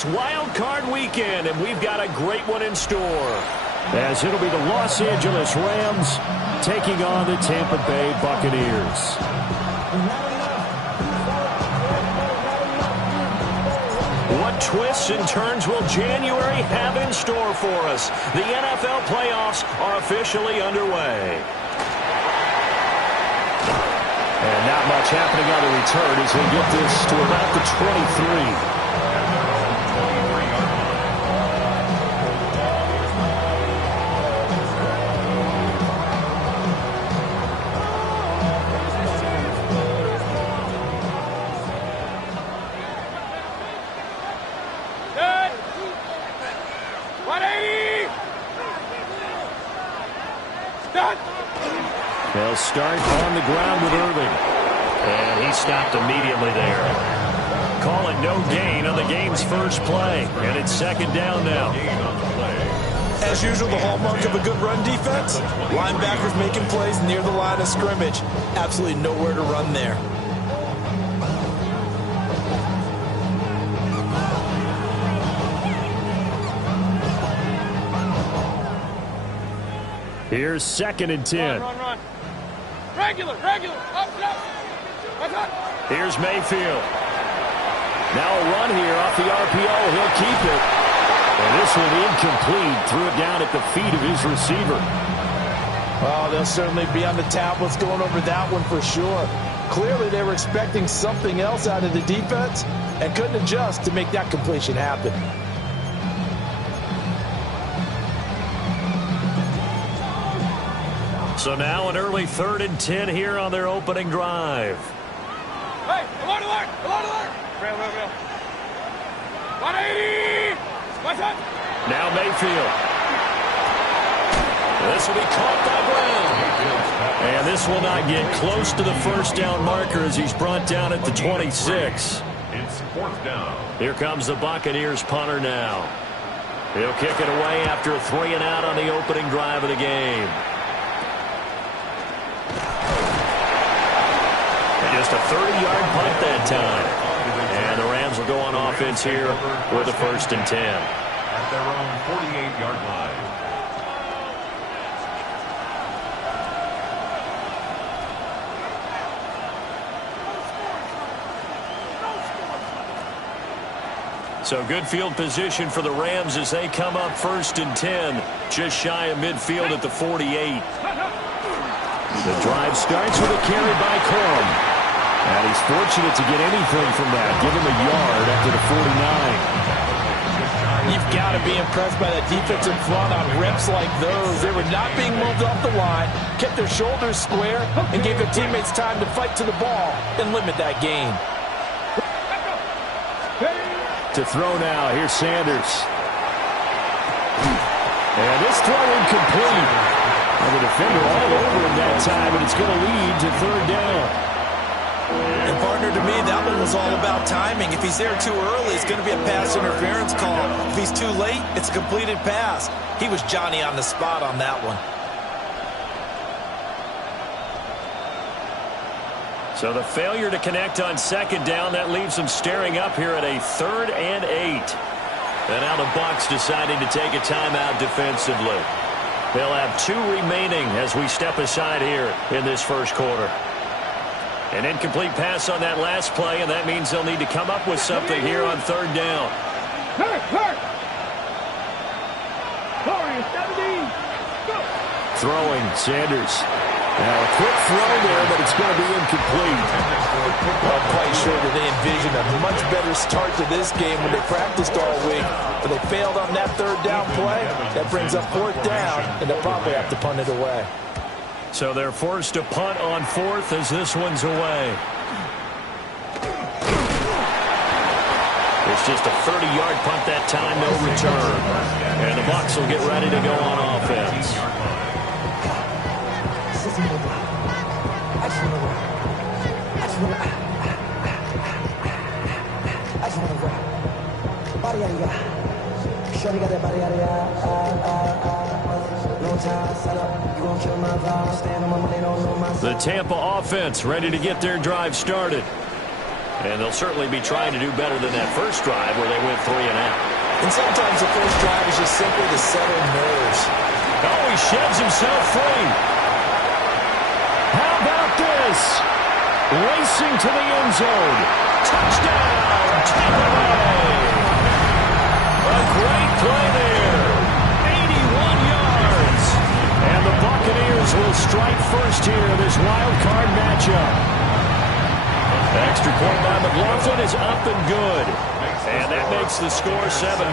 It's Wildcard weekend, and we've got a great one in store. As it'll be the Los Angeles Rams taking on the Tampa Bay Buccaneers. What twists and turns will January have in store for us? The NFL playoffs are officially underway. And not much happening on the return as they get this to about the 23. They'll start on the ground with Irving. And he stopped immediately there. Call it no gain on the game's first play. And it's second down now. As usual, the hallmark of a good run defense. Linebackers making plays near the line of scrimmage. Absolutely nowhere to run there. Here's second and 10. Run. Regular. Up. Here's Mayfield. Now a run here off the RPO. He'll keep it. And this one incomplete. Threw it down at the feet of his receiver. Oh, they'll certainly be on the tablets going over that one for sure. Clearly they were expecting something else out of the defense and couldn't adjust to make that completion happen. So now an early 3rd and 10 here on their opening drive. Hey, alert! Real. 180! What's up? Now Mayfield. This will be caught by Brown. And this will not get close to the first down marker as he's brought down at the 26. It's 4th down. Here comes the Buccaneers punter now. He'll kick it away after a 3 and out on the opening drive of the game. Just a 30-yard punt that time. And the Rams will go on offense here with a 1st and 10. At their own 48-yard line. So good field position for the Rams as they come up 1st and 10. Just shy of midfield at the 48. The drive starts with a carry by Corum. And he's fortunate to get anything from that. Give him a yard after the 49. You've got to be impressed by that defensive front on reps like those. They were not being moved off the line, kept their shoulders square, and gave their teammates time to fight to the ball and limit that gain. To throw now, here's Sanders. And this throw incomplete. And the defender all over him that time, and it's going to lead to 3rd down. And partner, to me, that one was all about timing. If he's there too early, it's going to be a pass interference call. If he's too late, it's a completed pass. He was Johnny on the spot on that one. So the failure to connect on 2nd down, that leaves them staring up here at a 3rd and 8. And now the Bucs deciding to take a timeout defensively. They'll have 2 remaining as we step aside here in this first quarter. An incomplete pass on that last play, and that means they'll need to come up with something here on 3rd down. Throwing, Sanders. Now a quick throw there, but it's going to be incomplete. I'm quite sure that they envisioned a much better start to this game when they practiced all week. But they failed on that 3rd down play. That brings up 4th down, and they'll probably have to punt it away. So they're forced to punt on 4th as this one's away. It's just a 30-yard punt that time, no return. And the Bucs will get ready to go on offense. The Tampa offense ready to get their drive started. And they'll certainly be trying to do better than that first drive where they went 3 and out. And sometimes the first drive is just simply to settle nerves. Oh, he sheds himself free. How about this? Racing to the end zone. Touchdown, Tampa Bay. A great play there. 81 yards. And the Buccaneers will strike first here in this wild card matchup. Extra point by McLaughlin is up and good. And that makes the score 7-0.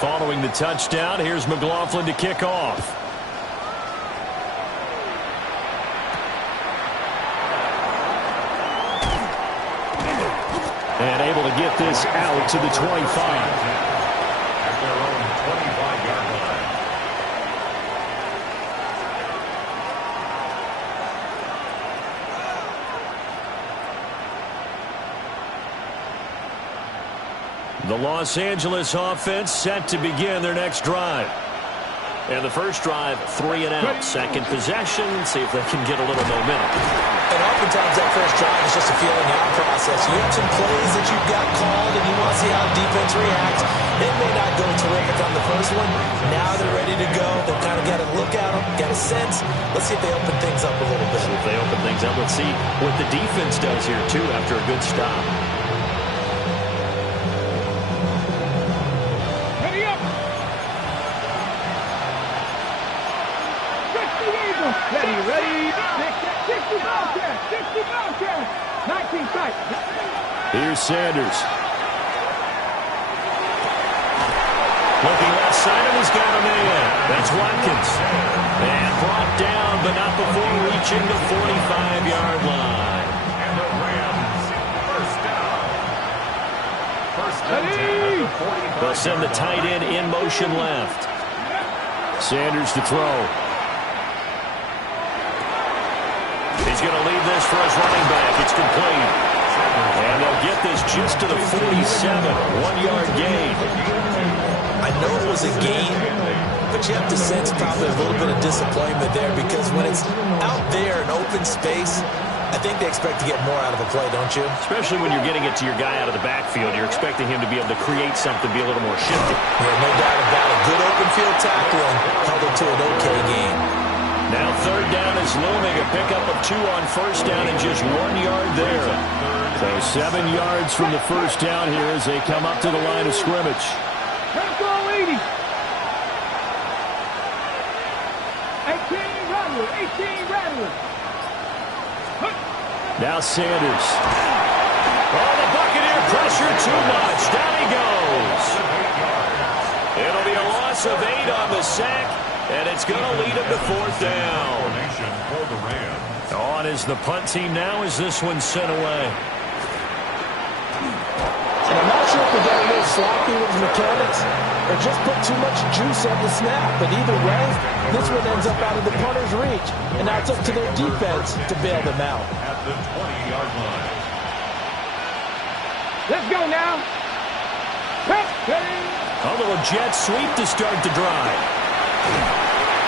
Following the touchdown, here's McLaughlin to kick off. And able to get this out to the 25. At their own 25-yard line. The Los Angeles offense set to begin their next drive. And the first drive, 3 and out. Second possession, see if they can get a little momentum. And oftentimes that first drive is just a feeling out process. You have some plays that you've got called and you want to see how defense reacts. It may not go terrific on the first one. Now they're ready to go. They've kind of got to look at them, got a sense. Let's see if they open things up a little bit. See if they open things up. Let's see what the defense does here, too, after a good stop. Ready up. Ready. 60 Bobcats. 19 tight. Here's Sanders. Looking left side, and he's got a man. That's Watkins. And brought down, but not before reaching the 45-yard line. And the Rams, first down. First down at the 45. They'll send the tight end in motion left. Sanders to throw. He's going to leave this for his running back. It's complete. And they'll get this just to the 47. 1-yard gain. I know it was a gain, but you have to sense probably a little bit of disappointment there because when it's out there in open space, I think they expect to get more out of a play, don't you? Especially when you're getting it to your guy out of the backfield. You're expecting him to be able to create something, be a little more shifty. Yeah, no doubt about it. Good open field tackling held it to an okay game. Now third down is looming. A pickup of 2 on first down and just 1 yard there. So 7 yards from the first down here as they come up to the line of scrimmage. Let's go, 80. 18 Rattler. Now Sanders. Oh, the Buccaneer pressure too much. Down he goes. It'll be a loss of 8 on the sack. And it's going to lead them to fourth down. Formation for the Rams. On is the punt team now as this one's sent away. And I'm not sure if they got a little sloppy with his mechanics or just put too much juice on the snap. But either way, this one ends up out of the punter's reach. And now it's up to their defense to bail them out. At the 20-yard line. Let's go now. A little jet sweep to start the drive.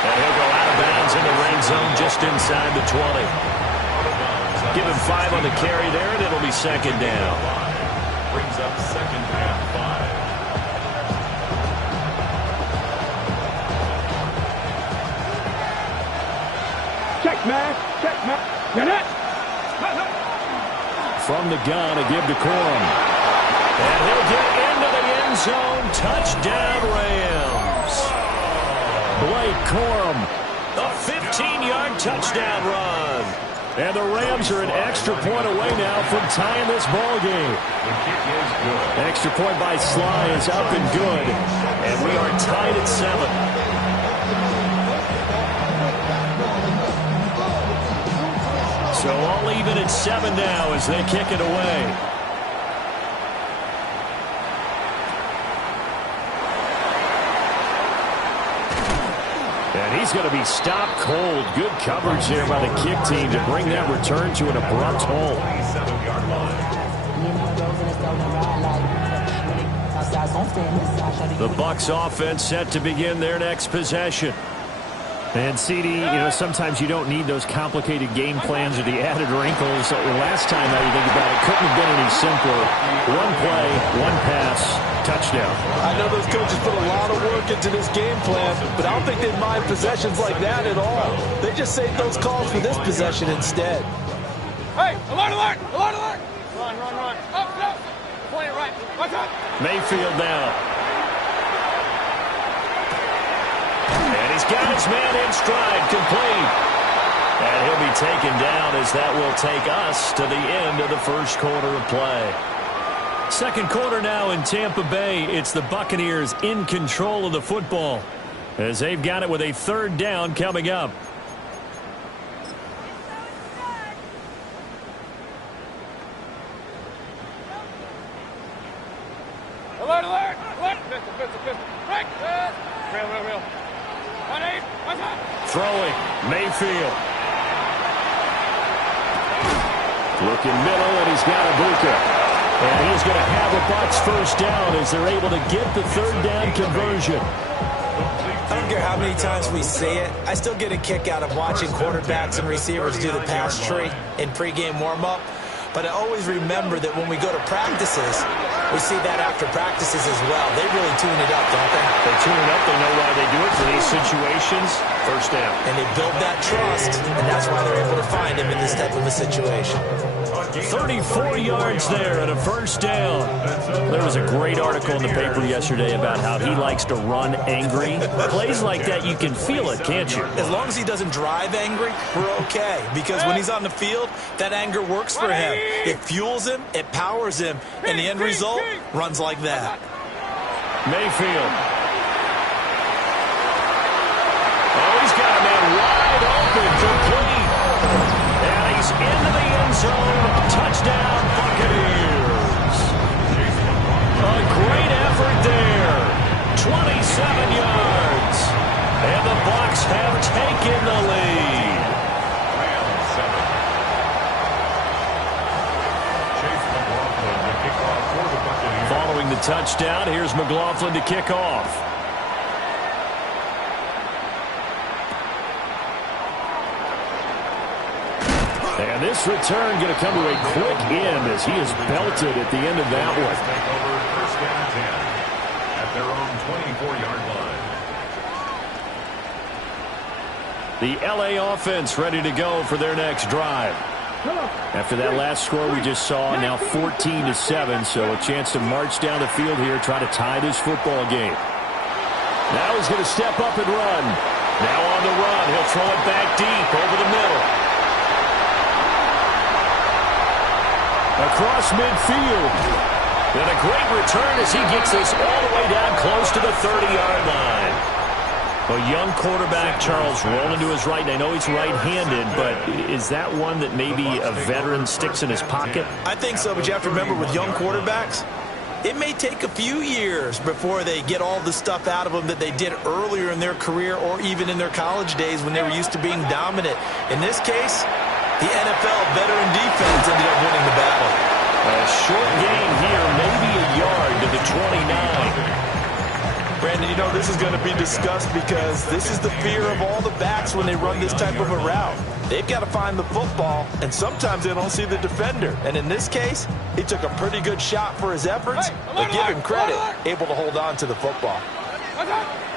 And he'll go out of bounds in the red zone just inside the 20. Give him 5 on the carry there, and it'll be second down. Brings up second and 5. Check, man. You're not. From the gun, a give to Corum. And he'll get into the end zone. Touchdown, Rams. Blake Corum, a 15-yard touchdown run. And the Rams are an extra point away now from tying this ball game. The kick is good. Extra point by Sly is up and good. And we are tied at 7. So all even at 7 now as they kick it away. And he's going to be stopped cold. Good coverage there by the kick team to bring that return to an abrupt halt. 27-yard line. The Bucs offense set to begin their next possession. And CD, sometimes you don't need those complicated game plans or the added wrinkles. Last time, now you think about it, couldn't have been any simpler. One play, one pass, touchdown. I know those coaches put a lot of work into this game plan, but I don't think they mind possessions like that at all. They just save those calls for this possession instead. Hey, alert, alert, alert, alert. Run. Up. Point it right. Watch out. Mayfield now. And he's got his man in stride, complete. And he'll be taken down as that will take us to the end of the first quarter of play. Second quarter now in Tampa Bay. It's the Buccaneers in control of the football as they've got it with a third down coming up. Alert. Pistol. Break. Real. 1-8. Watch out. Throwing. Mayfield. Looking middle, and he's got Ibuka. And he's going to have a Bucs first down as they're able to get the third down conversion. I don't care how many times we see it. I still get a kick out of watching quarterbacks and receivers do the pass tree in pregame warm-up. But I always remember that when we go to practices, we see that after practices as well. They really tune it up, don't they? They tune it up. They know why they do it for these situations. First down. And they build that trust, and that's why they're able to find him in this type of a situation. 34 yards there and a first down. There was a great article in the paper yesterday about how he likes to run angry. Plays like that, you can feel it, can't you? As long as he doesn't drive angry, we're okay. Because when he's on the field, that anger works for him. It fuels him, it powers him, and the end result runs like that. Mayfield. Oh, he's got a man wide open, complete. And he's into the end zone. Touchdown, Buccaneers. A great effort there. 27 yards. And the Bucs have taken the lead. Following the touchdown, here's McLaughlin to kick off. And this return going to come to a quick end as he is belted at the end of that one. Take over first down and 10 at their own 24-yard line. The LA offense ready to go for their next drive. After that last score we just saw, now 14-7, so a chance to march down the field here, try to tie this football game. Now he's going to step up and run. Now on the run, he'll throw it back deep over the middle. Across midfield. And a great return as he gets this all the way down close to the 30-yard line. A young quarterback, Charles, rolling to his right. I know he's right-handed, but is that one that maybe a veteran sticks in his pocket? I think so, but you have to remember with young quarterbacks, it may take a few years before they get all the stuff out of them that they did earlier in their career or even in their college days when they were used to being dominant. In this case, the NFL veteran defense ended up winning the battle. A short gain here, maybe a yard to the 29. Brandon, you know this is going to be discussed because this is the fear of all the backs when they run this type of a route. They've got to find the football, and sometimes they don't see the defender. And in this case, he took a pretty good shot for his efforts, but give him credit, able to hold on to the football.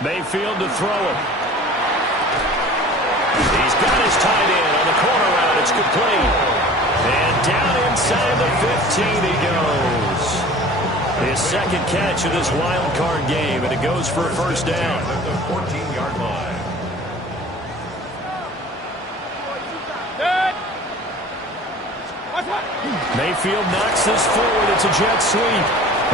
Mayfield to throw it. He's got his tight end on the corner route. It's complete. And down inside the 15 he goes. His second catch of this wild card game, and it goes for a first down. At the 14-yard line. Mayfield knocks this forward. It's a jet sweep.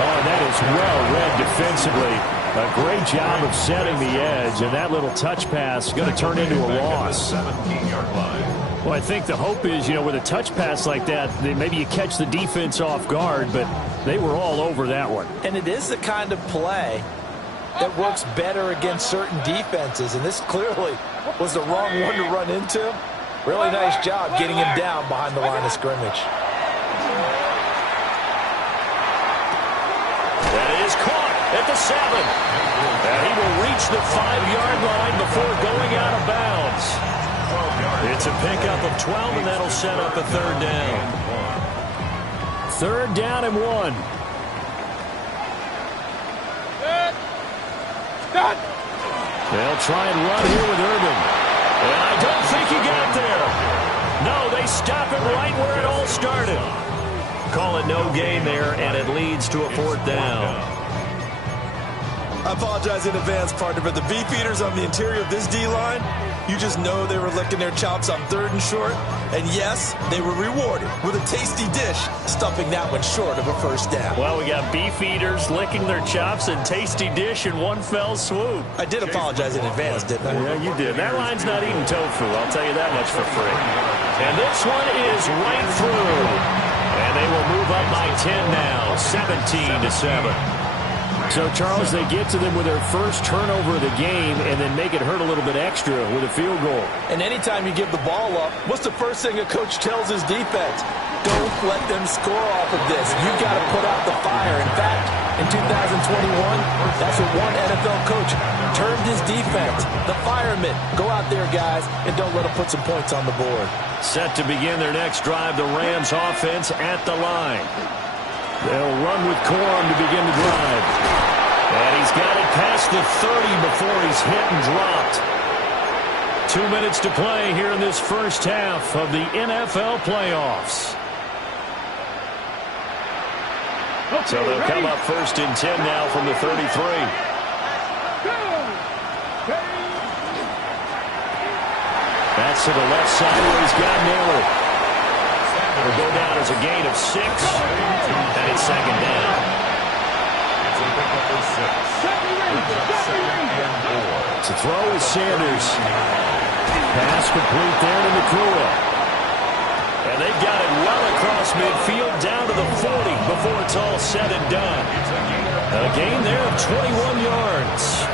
Oh, that is well read defensively. A great job of setting the edge, and that little touch pass is going to turn into a loss. 17-yard line. Well, I think the hope is, with a touch pass like that, maybe you catch the defense off guard, but they were all over that one. And it is the kind of play that works better against certain defenses, and this clearly was the wrong one to run into. Really nice job getting him down behind the line of scrimmage. That is caught at the 7. And he will reach the 5-yard line before going out of bounds. pickup of 12, and that'll set up a third down. Third down and 1. They'll try and run here with Urban. And I don't think he got there. No, they stop it right where it all started. Call it no gain there, and it leads to a fourth down. I apologize in advance, partner, but the beefeaters on the interior of this D-line, you just know they were licking their chops on 3rd and short. And yes, they were rewarded with a tasty dish, stuffing that one short of a first down. Well, we got beefeaters licking their chops and tasty dish in one fell swoop. I did apologize in advance, didn't I? Yeah, you did. That line's not eating tofu, I'll tell you that much for free. And this one is right through. And they will move up by 10 now, 17-7. So, Charles, they get to them with their first turnover of the game and then make it hurt a little bit extra with a field goal. And anytime you give the ball up, what's the first thing a coach tells his defense? Don't let them score off of this. You've got to put out the fire. In fact, in 2021, that's what one NFL coach termed his defense, the firemen. Go out there, guys, and don't let them put some points on the board. Set to begin their next drive, the Rams offense at the line. They'll run with Corum to begin the drive. And he's got it past the 30 before he's hit and dropped. 2 minutes to play here in this first half of the NFL playoffs. So they'll come up first and 10 now from the 33. That's to the left side where he's got Naylor. It'll go down as a gain of 6. And it's second down. To throw is Sanders. Pass complete there to Nakua. And they've got it well across midfield down to the 40 before it's all said and done. A gain there of 21 yards.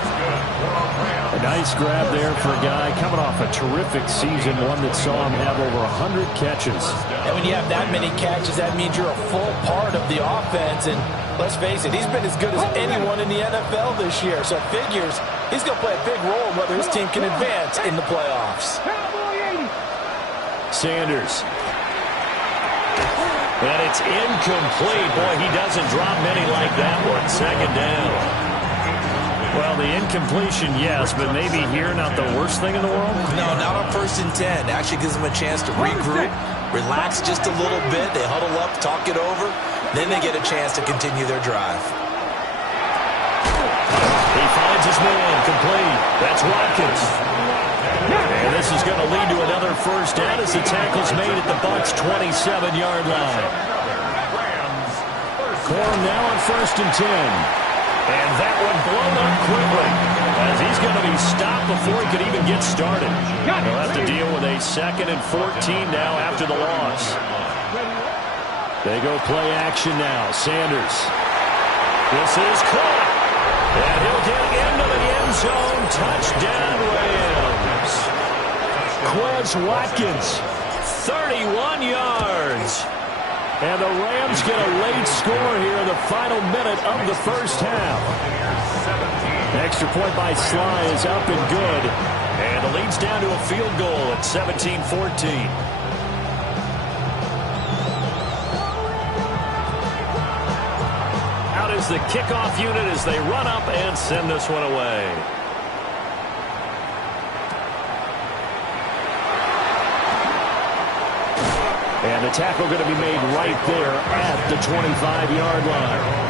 A nice grab there for a guy coming off a terrific season, one that saw him have over 100 catches. And when you have that many catches, that means you're a full part of the offense. And let's face it, he's been as good as anyone in the NFL this year. So it figures he's going to play a big role in whether his team can advance in the playoffs. Sanders. And it's incomplete. Boy, he doesn't drop many like that one. Second down. Well, the incompletion, yes, but maybe here not the worst thing in the world? No, not on 1st and 10. Actually gives them a chance to regroup, relax just a little bit. They huddle up, talk it over. Then they get a chance to continue their drive. He finds his man, complete. That's Watkins. And this is going to lead to another first down as the tackle's made at the Bucs' 27-yard line. Corum now on 1st and 10. And that one blown up quickly as he's going to be stopped before he could even get started. He'll have to deal with a 2nd and 14 now after the loss. They go play action now. Sanders. This is caught. And he'll get into the end zone. Touchdown, Rams. Quez Watkins, 31 yards. And the Rams get a late score here in the final minute of the first half. Extra point by Sly is up and good. And the lead's down to a field goal at 17-14. Out is the kickoff unit as they run up and send this one away. And the tackle going to be made right there at the 25-yard line.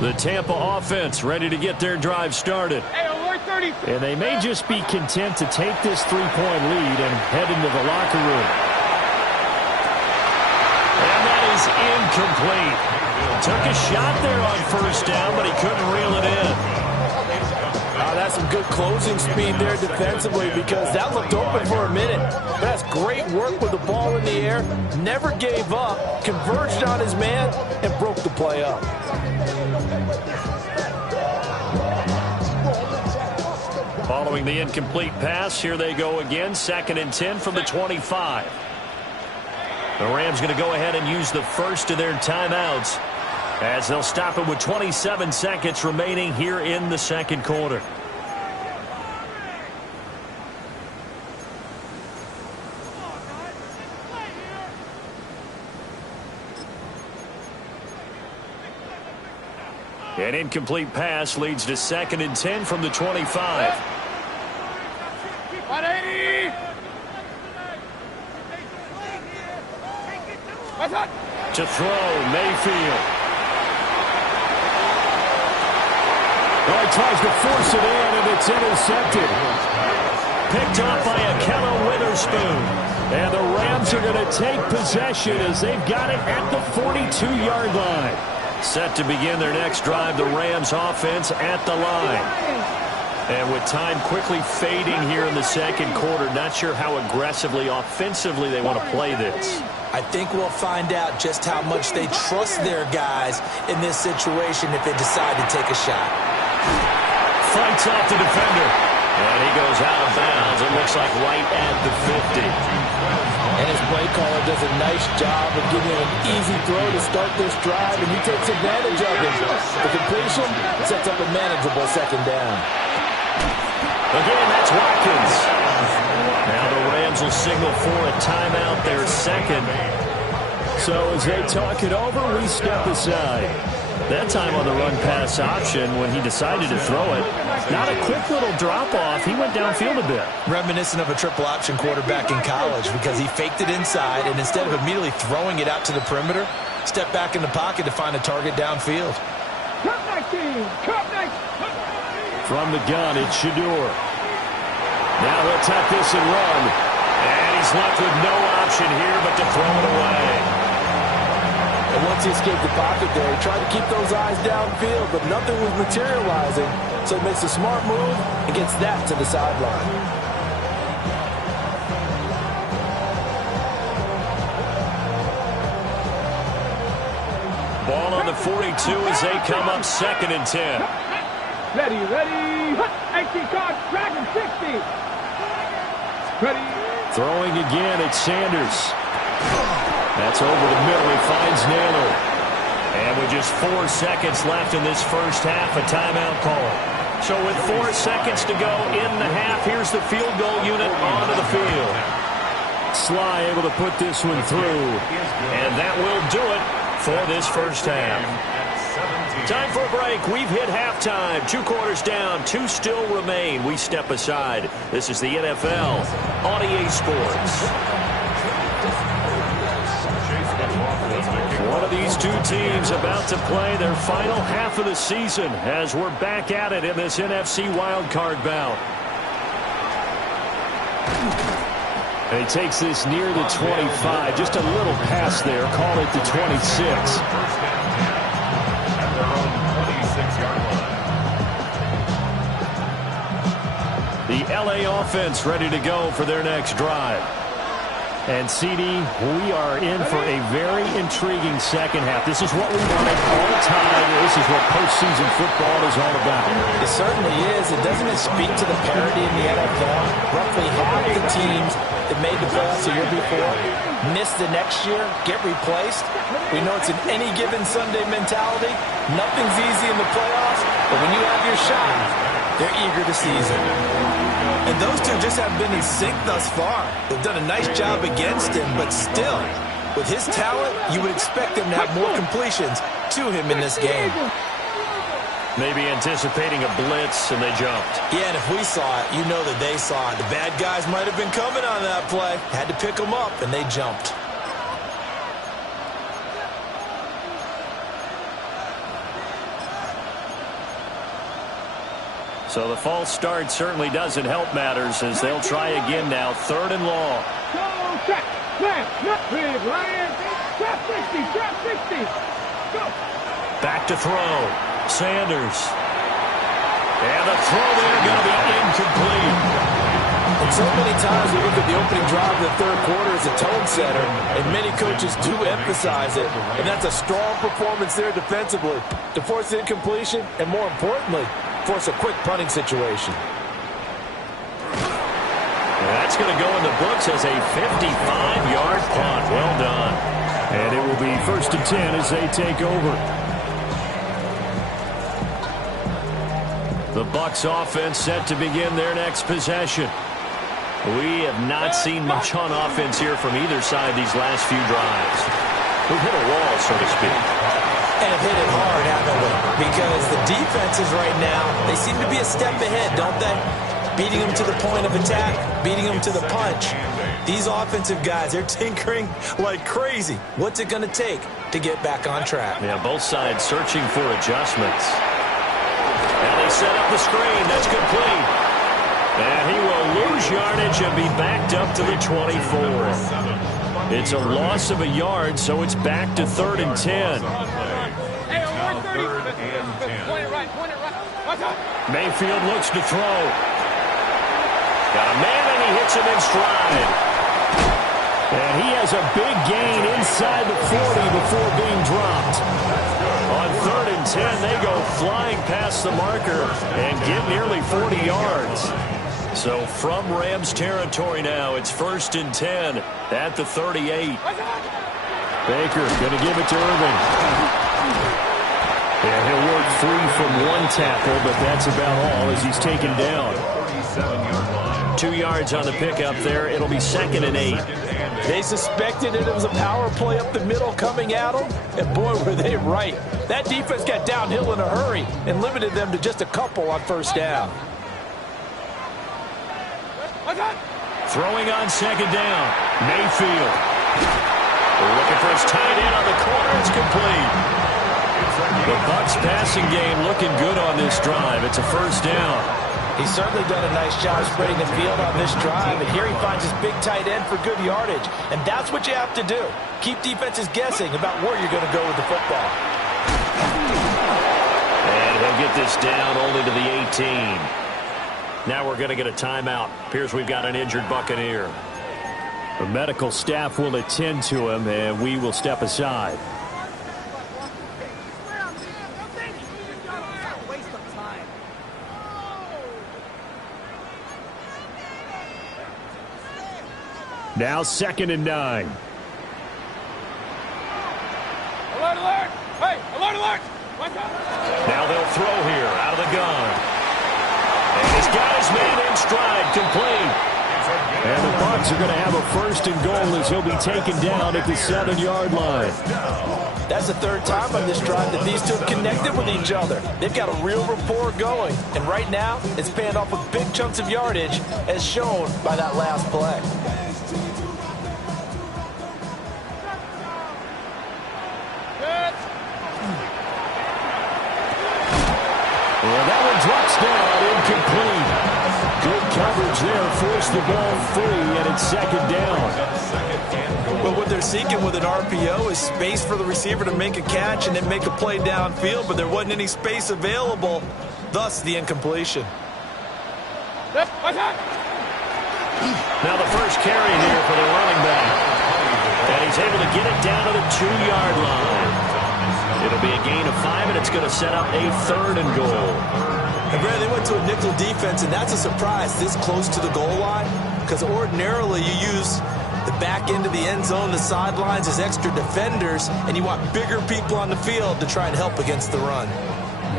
The Tampa offense ready to get their drive started. And they may just be content to take this 3-point lead and head into the locker room. And that is incomplete. Took a shot there on 1st down, but he couldn't reel it in. has some good closing speed there defensively because that looked open for a minute. But that's great work with the ball in the air. Never gave up, converged on his man, and broke the play up. Following the incomplete pass, here they go again. 2nd and 10 from the 25. The Rams going to go ahead and use the first of their timeouts as they'll stop it with 27 seconds remaining here in the second quarter. An incomplete pass leads to 2nd and 10 from the 25. To throw, Mayfield. Oh, he tries to force it in, and it's intercepted. Picked off by Akello Witherspoon. And the Rams are going to take possession as they've got it at the 42-yard line. Set to begin their next drive, the Rams offense at the line. And with time quickly fading here in the second quarter, not sure how aggressively, offensively they want to play this. I think we'll find out just how much they trust their guys in this situation if they decide to take a shot. Fights off the defender. And he goes out of bounds. It looks like right at the 50. And his play caller does a nice job of giving him an easy throw to start this drive, and he takes advantage of it. The completion sets up a manageable 2nd down. Again, that's Watkins. Now the Rams will signal for a timeout, their second. So as they talk it over, we step aside. That time on the run-pass option when he decided to throw it. Not a quick little drop-off. He went downfield a bit. Reminiscent of a triple-option quarterback in college because he faked it inside, and instead of immediately throwing it out to the perimeter, stepped back in the pocket to find a target downfield. From the gun, it's Shador. Now he'll tuck this and run. And he's left with no option here but to throw it away. And once he escaped the pocket there, he tried to keep those eyes downfield, but nothing was materializing. So he makes a smart move and gets that to the sideline. Ball on the 42 as they come up 2nd and 10. Ready. 18 card, Dragon 60. Ready. Throwing again, it's Sanders. That's over the middle. He finds Naylor. And with just 4 seconds left in this first half, a timeout call. So with 4 seconds to go in the half, here's the field goal unit onto the field. Sly able to put this one through. And that will do it for this first half. Time for a break. We've hit halftime. 2 quarters down. 2 still remain. We step aside. This is the NFL on EA Sports. One of these 2 teams about to play their final half of the season as we're back at it in this NFC Wildcard bout. And he takes this near the 25. Just a little pass there. Call it the 26. The LA offense ready to go for their next drive. And, CD, we are in for a very intriguing second half. This is what we wanted all the time. This is what postseason football is all about. It certainly is. It doesn't speak to the parity in the NFL. Roughly half the teams that made the playoffs the year before miss the next year, get replaced. We know it's an any given Sunday mentality. Nothing's easy in the playoffs, but when you have your shot, they're eager to seize it. And those two just have been in sync thus far. They've done a nice job against him, but still, with his talent, you would expect him to have more completions to him in this game. Maybe anticipating a blitz, and they jumped. Yeah, and if we saw it, you know that they saw it. The bad guys might have been coming on that play. Had to pick them up, and they jumped. So the false start certainly doesn't help matters as they'll try again now. 3rd and long. Go, check. Not big, Ryan. Trap 60, trap 60. Go. Back to throw. Sanders. And the throw there going to be incomplete. And so many times we look at the opening drive of the third quarter as a tone setter, and many coaches do emphasize it, and that's a strong performance there defensively to force the incompletion and, more importantly, force a quick punting situation. That's going to go in the books as a 55-yard punt. Well done. And it will be 1st and 10 as they take over. The Bucs offense set to begin their next possession. We have not seen much on offense here from either side these last few drives. We've hit a wall, so to speak. And hit it hard, haven't we? Because the defenses right now, they seem to be a step ahead, don't they? Beating them to the point of attack, beating them to the punch. These offensive guys, they're tinkering like crazy. What's it going to take to get back on track? Yeah, both sides searching for adjustments. And they set up the screen. That's complete. And he will lose yardage and be backed up to the 24. It's a loss of a yard, so it's back to 3rd and 10. Mayfield looks to throw. Got a man, and he hits him in stride. And he has a big gain inside the 40 before being dropped. On 3rd and 10, they go flying past the marker and get nearly 40 yards. So from Rams territory now, it's 1st and 10 at the 38. Baker going to give it to Irving. And he'll work free from one tackle, but that's about all as he's taken down. 2 yards on the pickup there. It'll be 2nd and 8. They suspected it was a power play up the middle coming at them, and boy, were they right. That defense got downhill in a hurry and limited them to just a couple on 1st down. Throwing on 2nd down. Mayfield. Looking for his tight end on the corner. It's complete. The Bucs passing game looking good on this drive. It's a 1st down. He's certainly done a nice job spreading the field on this drive, and here he finds his big tight end for good yardage. And that's what you have to do. Keep defenses guessing about where you're going to go with the football. And he'll get this down only to the 18. Now we're going to get a timeout. Appears we've got an injured Buccaneer. The medical staff will attend to him, and we will step aside. Now 2nd and 9. Alert, alert! Hey, alert, alert! Now they'll throw here out of the gun. And he's got his man in stride, complete. And the Bucs are going to have a 1st and goal as he'll be taken down at the 7-yard line. That's the 3rd time on this drive that these two have connected with each other. They've got a real rapport going. And right now, it's paying off with big chunks of yardage as shown by that last play. Well, that one drops down, incomplete. Good coverage there, forced the ball free, and it's 2nd down. But what they're seeking with an RPO is space for the receiver to make a catch and then make a play downfield, but there wasn't any space available, thus the incompletion. Now the first carry here for the running back. And he's able to get it down to the 2-yard line. It'll be a gain of 5, and it's going to set up a 3rd and goal. And Brad, they went to a nickel defense, and that's a surprise this close to the goal line, because ordinarily you use the back end of the end zone, the sidelines as extra defenders, and you want bigger people on the field to try and help against the run.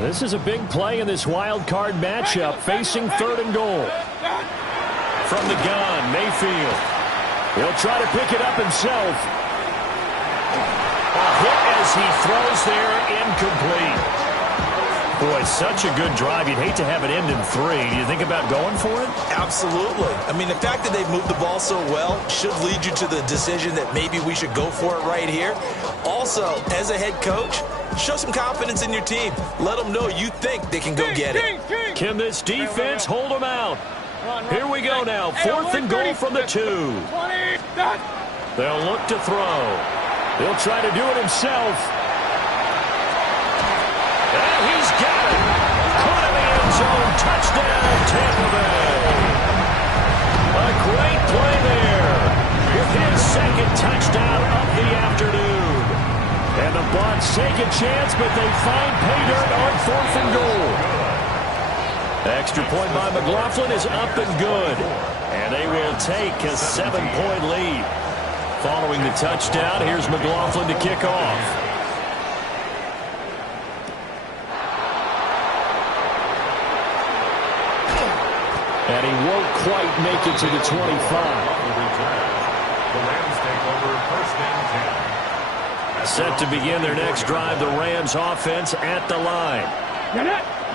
This is a big play in this wild card matchup, facing 3rd and goal. From the gun, Mayfield. He'll try to pick it up himself. A hit as he throws there, incomplete. Boy, such a good drive. You'd hate to have it end in 3. Do you think about going for it? Absolutely. I mean, the fact that they've moved the ball so well should lead you to the decision that maybe we should go for it right here. Also, as a head coach, show some confidence in your team. Let them know you think they can go get it. Can this defense hold them out? Here we go now. 4th and goal from the 2. They'll look to throw. He'll try to do it himself. And he's got it. Could have been end zone. Touchdown, Tampa Bay. A great play there with his second touchdown of the afternoon. And the Bucs take a chance, but they find pay dirt on 4th and goal. Extra point by McLaughlin is up and good. And they will take a 7-point lead. Following the touchdown, here's McLaughlin to kick off. And he won't quite make it to the 25. The Rams take over 1st and 10. Set to begin their next drive, the Rams offense at the line.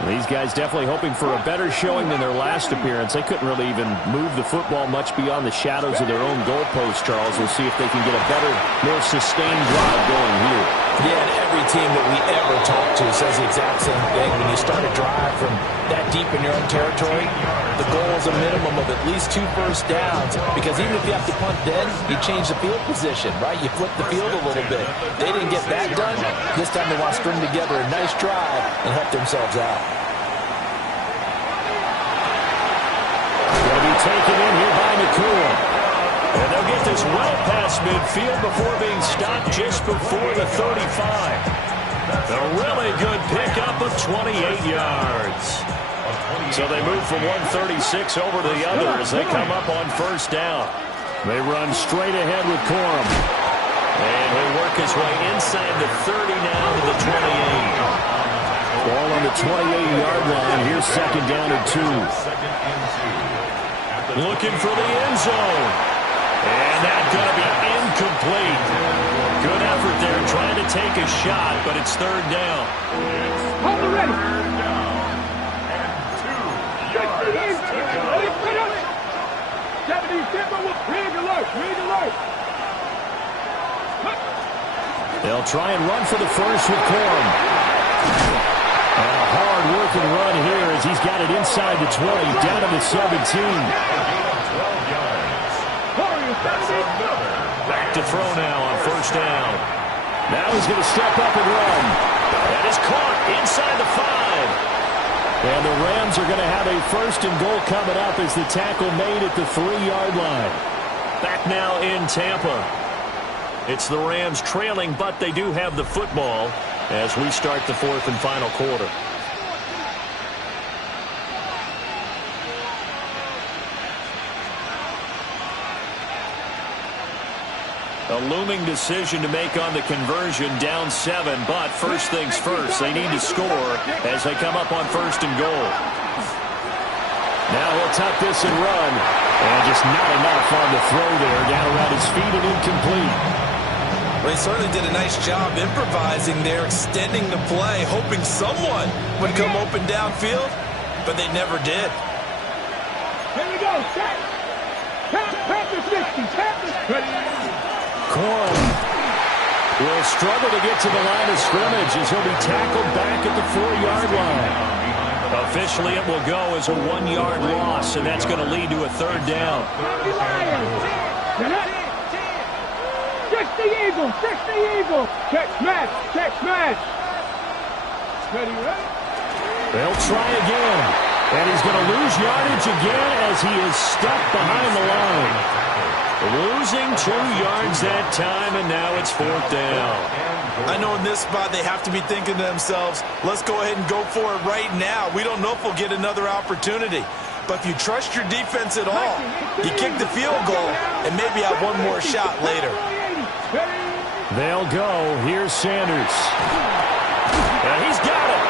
These guys definitely hoping for a better showing than their last appearance. They couldn't really even move the football much beyond the shadows of their own goalpost, Charles. We'll see if they can get a better, more sustained drive going here. Yeah, and every team that we ever talk to says the exact same thing. When you start a drive from that deep in your own territory, the goal is a minimum of at least 2 first downs, because even if you have to punt then, you change the field position, right? You flip the field a little bit. They didn't get that done. This time they want to string together a nice drive and help themselves out. Going to be taken in here by McCool. And they'll get this well past midfield before being stopped just before the 35. A really good pickup of 28 yards. So they move from 136 over to the other as they come up on 1st down. They run straight ahead with Corum. And he'll work his way inside the 30 now to the 28. Ball on the 28-yard line. Here's 2nd down and 2. Looking for the end zone. And that's going to be incomplete. Good effort there trying to take a shot, but it's 3rd down. Hold it ready. They'll try and run for the first with Corum. And a hard-working run here as he's got it inside the 20, down to the 17. Back to throw now on 1st down. Now he's going to step up and run. That is caught inside the 5. And the Rams are going to have a 1st and goal coming up as the tackle made at the 3-yard line. Back now in Tampa. It's the Rams trailing, but they do have the football as we start the 4th and final quarter. A looming decision to make on the conversion, down 7, but first things first, they need to score as they come up on 1st and goal. Now he'll tuck this and run, and just not enough on the throw there, down around his feet and incomplete. Well, he certainly did a nice job improvising there, extending the play, hoping someone would come open downfield, but they never did. Here we go. Tap the 60. Tap the Corum will struggle to get to the line of scrimmage as he'll be tackled back at the 4-yard line. Officially, it will go as a 1-yard loss, and that's going to lead to a 3rd down. Fix the eagle. Fix the eagle. Check smash. Check smash. Ready, ready? They'll try again. And he's going to lose yardage again as he is stuck behind the line. Losing 2 yards that time, and now it's 4th down. I know in this spot they have to be thinking to themselves, let's go ahead and go for it right now. We don't know if we'll get another opportunity. But if you trust your defense at all, you kick the field goal and maybe have one more shot later. They'll go. Here's Sanders. And he's got it.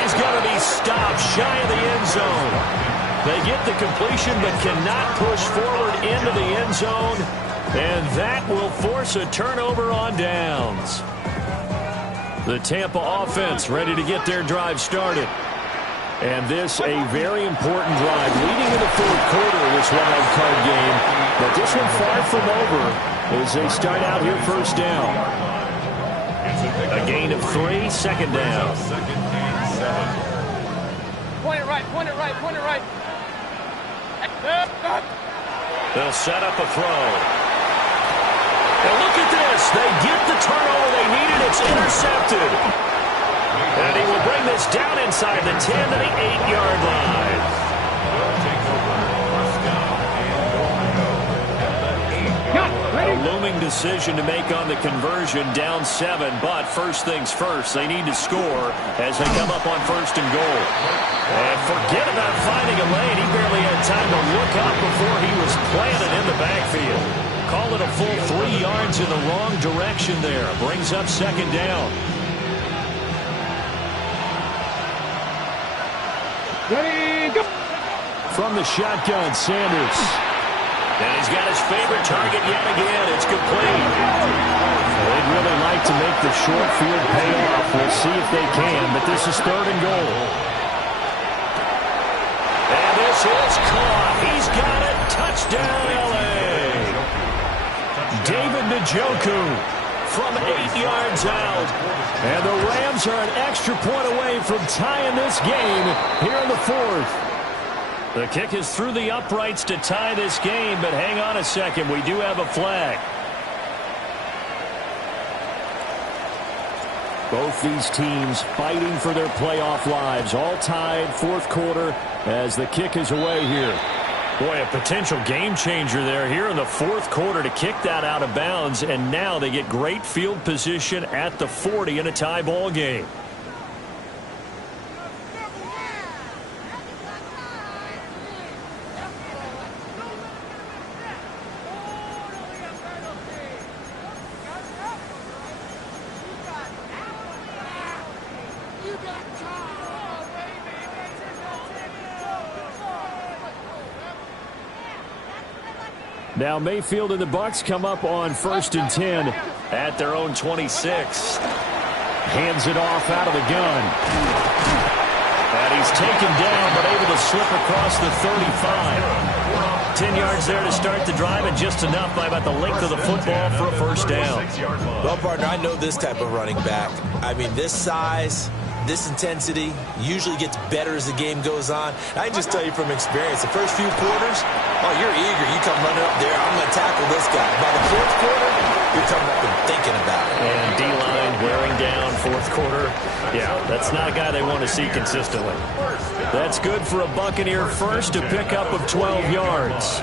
He's going to be stopped shy of the end zone. They get the completion but cannot push forward into the end zone. And that will force a turnover on downs. The Tampa offense ready to get their drive started. And this a very important drive leading in the 4th quarter of this wildcard game. But this one far from over as they start out here 1st down. A gain of 3, 2nd down. Point it right, point it right, point it right. They'll set up a throw. And look at this. They get the turnover they needed. It's intercepted. And he will bring this down inside the 10 to the 8-yard line. Will take over. First down and goal to go at the 8. A looming decision to make on the conversion, down 7. But first things first, they need to score as they come up on first and goal. And forget about finding a lane. He barely had time to look up before he was planted in the backfield. Call it a full 3 yards in the wrong direction there. Brings up second down. Ready, go. From the shotgun, Sanders. And he's got his favorite target yet again. It's complete. They'd really like to make the short field pay off. We'll see if they can, but this is third and goal. And this is caught. He's got it. Touchdown, L.A. David Njoku from 8 yards out. And the Rams are an extra point away from tying this game here in the fourth. The kick is through the uprights to tie this game, but hang on a second. We do have a flag. Both these teams fighting for their playoff lives. All tied, fourth quarter, as the kick is away here. Boy, a potential game changer there here in the fourth quarter to kick that out of bounds, and now they get great field position at the 40 in a tie ball game. Now Mayfield and the Bucs come up on first and 10 at their own 26. Hands it off out of the gun. And he's taken down, but able to slip across the 35. 10 yards there to start the drive, and just enough by about the length of the football for a first down. Well, partner, I know this type of running back. I mean, this size, this intensity usually gets better as the game goes on. I can just tell you from experience, the first few quarters, oh, you're eager. You come running up there, I'm going to tackle this guy. By the fourth quarter, you're coming up and thinking about it. And D-line wearing down fourth quarter. Yeah, that's not a guy they want to see consistently. That's good for a Buccaneer first, to pick up of 12 yards.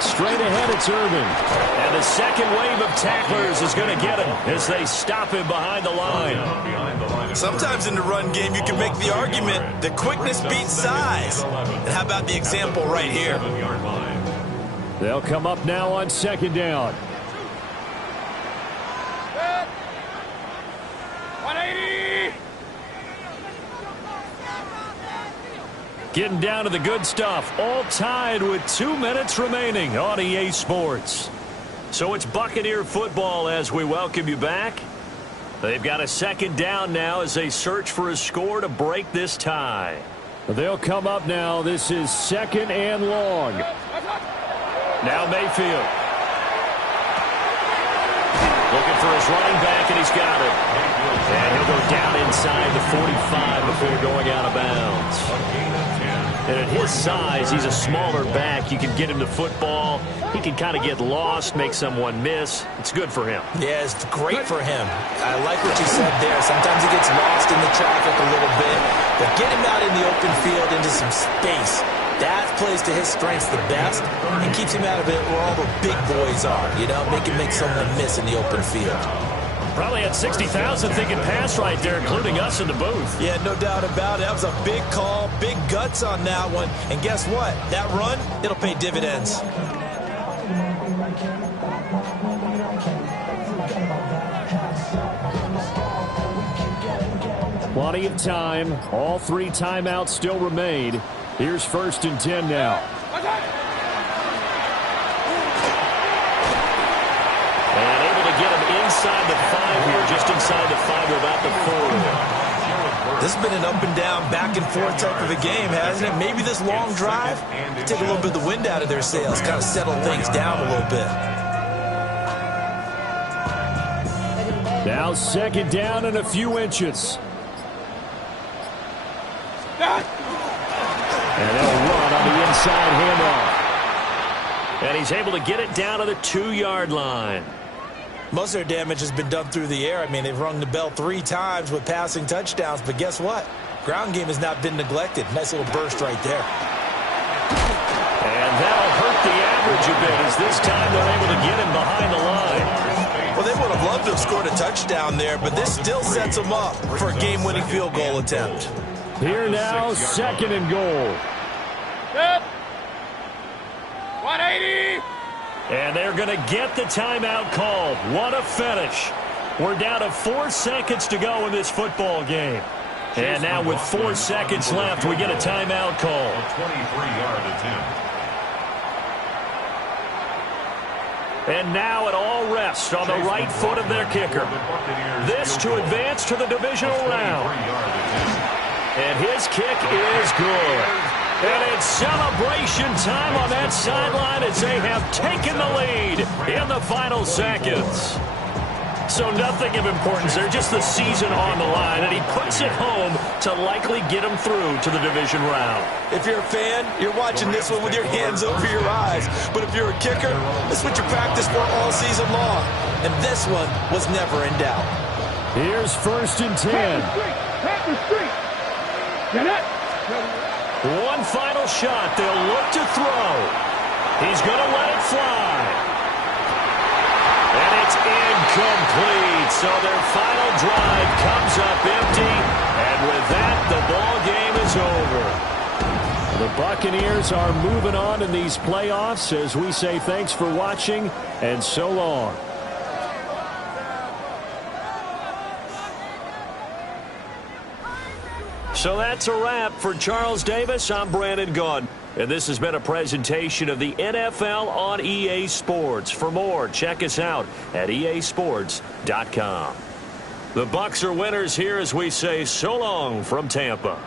Straight ahead, it's Irvin. And the second wave of tacklers is going to get him as they stop him behind the line. Sometimes in the run game, you can make the argument that quickness beats size. And how about the example right here? They'll come up now on second down. 180. Getting down to the good stuff. All tied with 2 minutes remaining on EA Sports. So it's Buccaneer football as we welcome you back. They've got a second down now as they search for a score to break this tie. They'll come up now. This is second and long. Now Mayfield. Looking for his running back, and he's got it. And he'll go down inside the 45 before going out of bounds. And at his size, he's a smaller back. You can get him the football. He can kind of get lost, make someone miss. It's good for him. Yeah, it's great for him. I like what you said there. Sometimes he gets lost in the traffic a little bit. But get him out in the open field into some space. That plays to his strengths the best and keeps him out of it where all the big boys are. You know, make him make someone miss in the open field. Probably had 60,000 thinking pass right there, including us in the booth. Yeah, no doubt about it. That was a big call, big guts on that one. And guess what? That run, it'll pay dividends. Plenty of time. All 3 timeouts still remain. Here's first and 10 now. And able to get him inside the 5 here, just inside the 5 or about the 4. This has been an up and down, back and forth type of a game, hasn't it? Maybe this long drive, take a little bit of the wind out of their sails, kind of settle things down a little bit. Now second down and a few inches. And they'll run on the inside handoff. And he's able to get it down to the 2-yard line. Most of their damage has been done through the air. I mean, they've rung the bell 3 times with passing touchdowns, but guess what? Ground game has not been neglected. Nice little burst right there. And that'll hurt the average a bit as this time they're able to get him behind the line. Well, they would have loved to have scored a touchdown there, but this still sets them up for a game-winning field goal attempt. Here now, 2nd and goal. Set. 180. And they're going to get the timeout called. What a finish. We're down to 4 seconds to go in this football game. And now with 4 seconds left, we get a timeout call. 23-yard attempt. And now it all rests on the right foot of their kicker. This to advance to the divisional round. And his kick is good. And it's celebration time on that sideline as they have taken the lead in the final seconds. So nothing of importance there, just the season on the line, and he puts it home to likely get him through to the division round. If you're a fan, you're watching this one with your hands over your eyes. But if you're a kicker, this is what you practice for all season long. And this one was never in doubt. Here's 1st and 10. Pat the street. Get it. One final shot. They'll look to throw. He's going to let it fly. And it's incomplete. So their final drive comes up empty. And with that, the ball game is over. The Buccaneers are moving on in these playoffs as we say thanks for watching and so long. So that's a wrap for Charles Davis. I'm Brandon Gaudin. And this has been a presentation of the NFL on EA Sports. For more, check us out at easports.com. The Bucs are winners here as we say so long from Tampa.